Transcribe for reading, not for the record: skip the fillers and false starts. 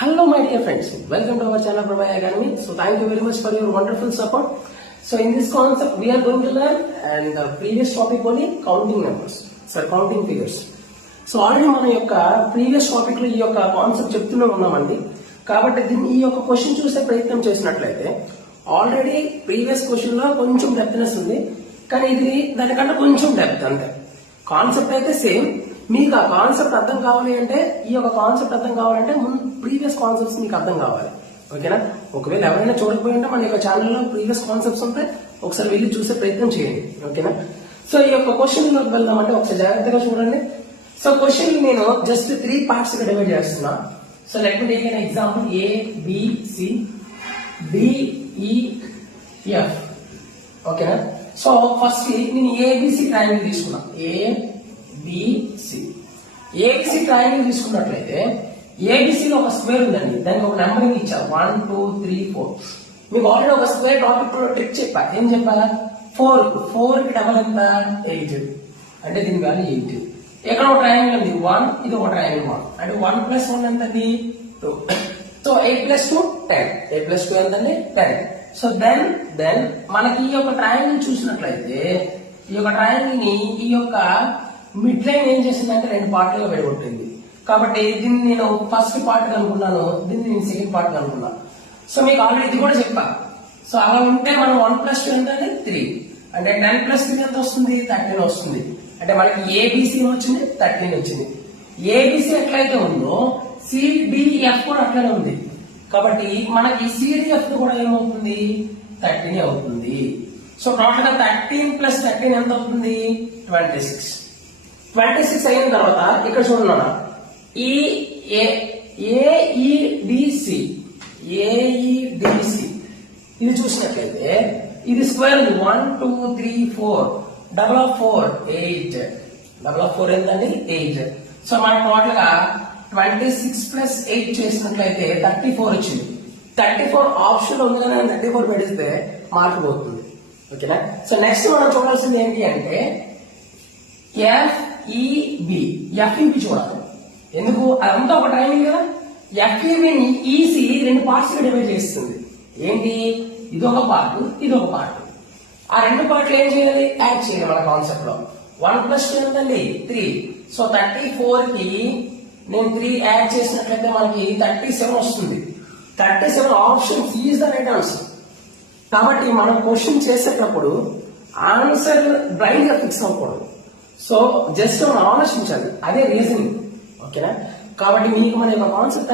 Hello my dear friends, welcome to our channel Prabhay Academy. So thank you very much for your wonderful support. So in this concept we are going to learn and the previous topic only counting numbers, counting figures. So already మన యొక్క previous topic లో ఈ యొక్క concept చెప్తూనే ఉన్నామండి. కాబట్టి దీన్ని ఈ యొక్క క్వశ్చన్ చూసే ప్రయత్నం చేసినట్లయితే ఆల్రెడీ ప్రీవియస్ క్వశ్చన్ లో కొంచెం డెప్త్నెస్ ఉంది, కానీ ఇది దానికంటే కొంచెం డెప్త్ అంతే. కాన్సెప్ట్ అయితే సేమ్. మీకు ఆ కాన్సెప్ట్ అర్థం కావాలి అంటే ఈ యొక్క కాన్సెప్ట్ అర్థం కావాలంటే ముందు ప్రీవియస్ కాన్సెప్ట్స్ మీకు అర్థం కావాలి. ఓకేనా? ఒకవేళ ఎవరైనా చూడకపోయి ఉంటే మన యొక్క ఛానల్లో ప్రీవియస్ కాన్సెప్ట్స్ ఉంటే ఒకసారి వెళ్ళి చూసే ప్రయత్నం చేయండి. ఓకేనా? సో ఈ యొక్క క్వశ్చన్ లోకి వెళ్దామంటే ఒకసారి జాగ్రత్తగా చూడండి. సో క్వశ్చన్ నేను జస్ట్ 3 పార్ట్స్ గా డివైడ్ చేస్తున్నా. So let me take an example ABC DEF. ఓకేనా? సో ఫస్ట్ నేను ABC ట్రయాంగిల్ తీసుకున్నా. ABC ట్రయాంగిల్ తీసుకున్నట్లయితే ABC లో ఒక స్క్వేర్ ఉందండి, దానికి ఒక నెంబరింగ్ ఇచ్చారు 1 2 3 4. మీకు ఆల్రెడీ ఒక స్క్వేర్ టాపిక్ ట్రిక్ చెప్పా. ఏం చెప్పా? 4 కి డబల్ ఎంత? 8. అంటే దీని వాల్యూ 8. ఇక్కడ ఒక ట్రయాంగిల్ ఉంది 1, ఇది ఒక ట్రయాంగిల్ 1. అంటే 1 + 1 ఎంతండి? 2. సో 8 + 2 10. 8 + 2 ఎంతండి? 10. సో దెన్ మనకి ఈ యొక్క ట్రయాంగిల్ చూసినట్లయితే ఈ యొక్క ట్రయాంగిల్ ని ఈ యొక్క మిడ్ లైన్ ఏం చేసిందంటే 2 పార్ట్లుగా విడగొట్టింది. కాబట్టి దీన్ని నేను ఫస్ట్ పార్ట్ అనుకున్నాను, దీన్ని నేను సెకండ్ పార్ట్ అనుకున్నాను. సో మీకు ఆల్రెడీ ఇది కూడా చెప్పా. సో అలా ఉంటే మనం 1 + 2 ఎంతంటే 3. అంటే 10 + 3 ఎంత వస్తుంది? 13 వస్తుంది. అంటే మనకి ABC వచ్చింది, 13 వచ్చింది. ABC ఎట్లయితే ఉందో CDF కూడా అట్లనే ఉంది. కాబట్టి మనకి CDF కూడా ఏమవుతుంది? 13 అవుతుంది. సో టోటల్ గా 13 + 13 ఎంత అవుతుంది? 26. 26 అయిన తర్వాత ఇక్కడ చూడన్నా AEDC ఇది చూసినట్లయితే ఇది స్క్వేర్ ఉంది. 1 2 3 4 4 8. 4 ఎంతండి? 8. సో మనకు టోటల్ గా 26 + 8 చేసినట్లయితే 34 వచ్చింది. 34 ఆప్షన్ ఉంది కానీ 34 పెడితే మార్క్ పోతుంది. ఓకేనా? సో నెక్స్ట్ మనం చూడాల్సింది ఏంటి అంటే FEB చూడాలి. ఎందుకు? అదంతా ఒక ట్రయాంగిల్ కదా. FEB ని EC 2 పార్ట్స్ గా డివైడ్ చేస్తుంది. ఏంటి? ఇదొక పార్ట్, ఇదొక పార్ట్. ఆ 2 పార్ట్లు ఏం చేయాలి? యాడ్ చేయాలి. మన కాన్సెప్ట్ లో 1 + 2 ఎంతండి? 3. సో 34 కి నేను 3 యాడ్ చేసినట్లయితే మనకి 37 వస్తుంది. 37 option is the right answer. కాబట్టి మనం క్వశ్చన్ చేసేటప్పుడు ఆన్సర్ బ్లైండ్ గా ఫిక్స్ అవ్వకూడదు. సో జస్ట్ మనం ఆలోచించాలి, అదే రీజనింగ్. ఓకేనా? కాబట్టి మీకు మన యొక్క కాన్సెప్ట్